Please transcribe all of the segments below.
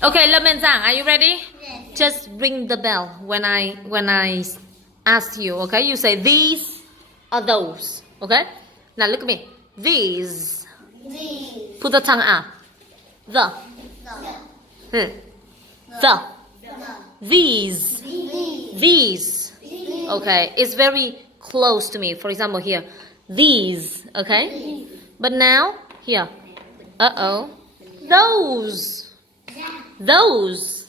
Okay, Lâm and Giang, are you ready? Yes. Just ring the bell when I ask you. Okay, you say these or those. Okay, now look at me. These. These. Put the tongue out. The. The. The. The. These. These. These. These. Okay, it's very close to me. For example, here, these. Okay, but now here. Those. Those. Those.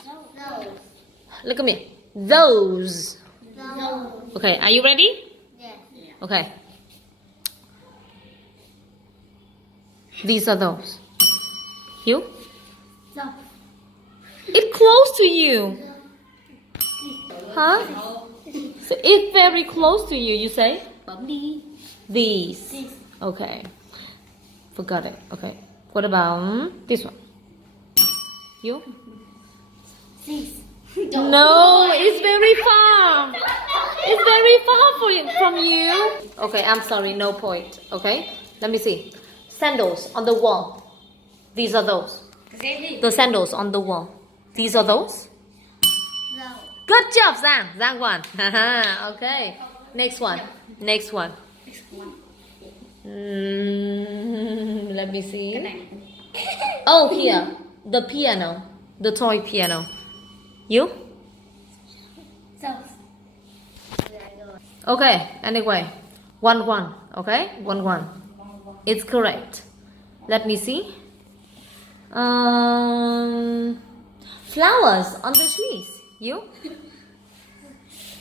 Look at me. Those. Those. Okay, are you ready? Yes. Okay. These are those. You? Those. It's close to you. Huh? So it's very close to you, you say? These. Okay. Forgot it. Okay. What about this one? You? These. No, it's very far. It's very far from you. Okay, I'm sorry, no point. Okay, let me see. Sandals on the wall. These are those. The sandals on the wall. These are those. Those. Good job, Giang. Giang won. Okay. Next one. Next one. Let me see. Oh, here. The piano. The toy piano. You? Those. Okay, anyway. 1-1. Okay? 1-1. It's correct. Let me see. Flowers on the trees. You?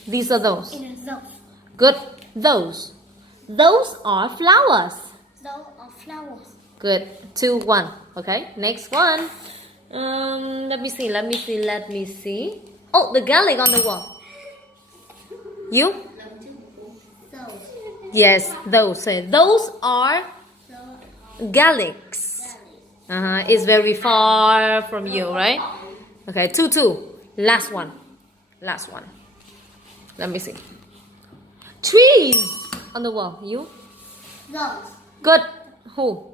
These are those. Those. Good. Those. Those are flowers. Those are flowers. Good. 2-1. Okay. Next one. Let me see. Let me see. Let me see. Oh, the garlic on the wall. You? Those. Yes. Those. Say those are Those. garlics. It's very far from you, right? Okay. 2-2. Last one. Last one. Let me see. Trees on the wall. You? Those. Good. Who?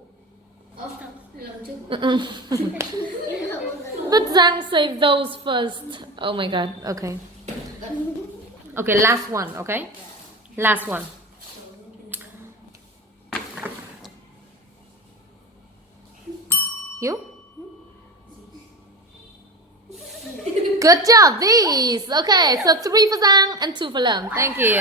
But Giang say those first. Oh my god. Okay. Okay, last one, okay? Last one. You? Good job, these. Okay, so 3 for Giang and 2 for Lâm. Thank you.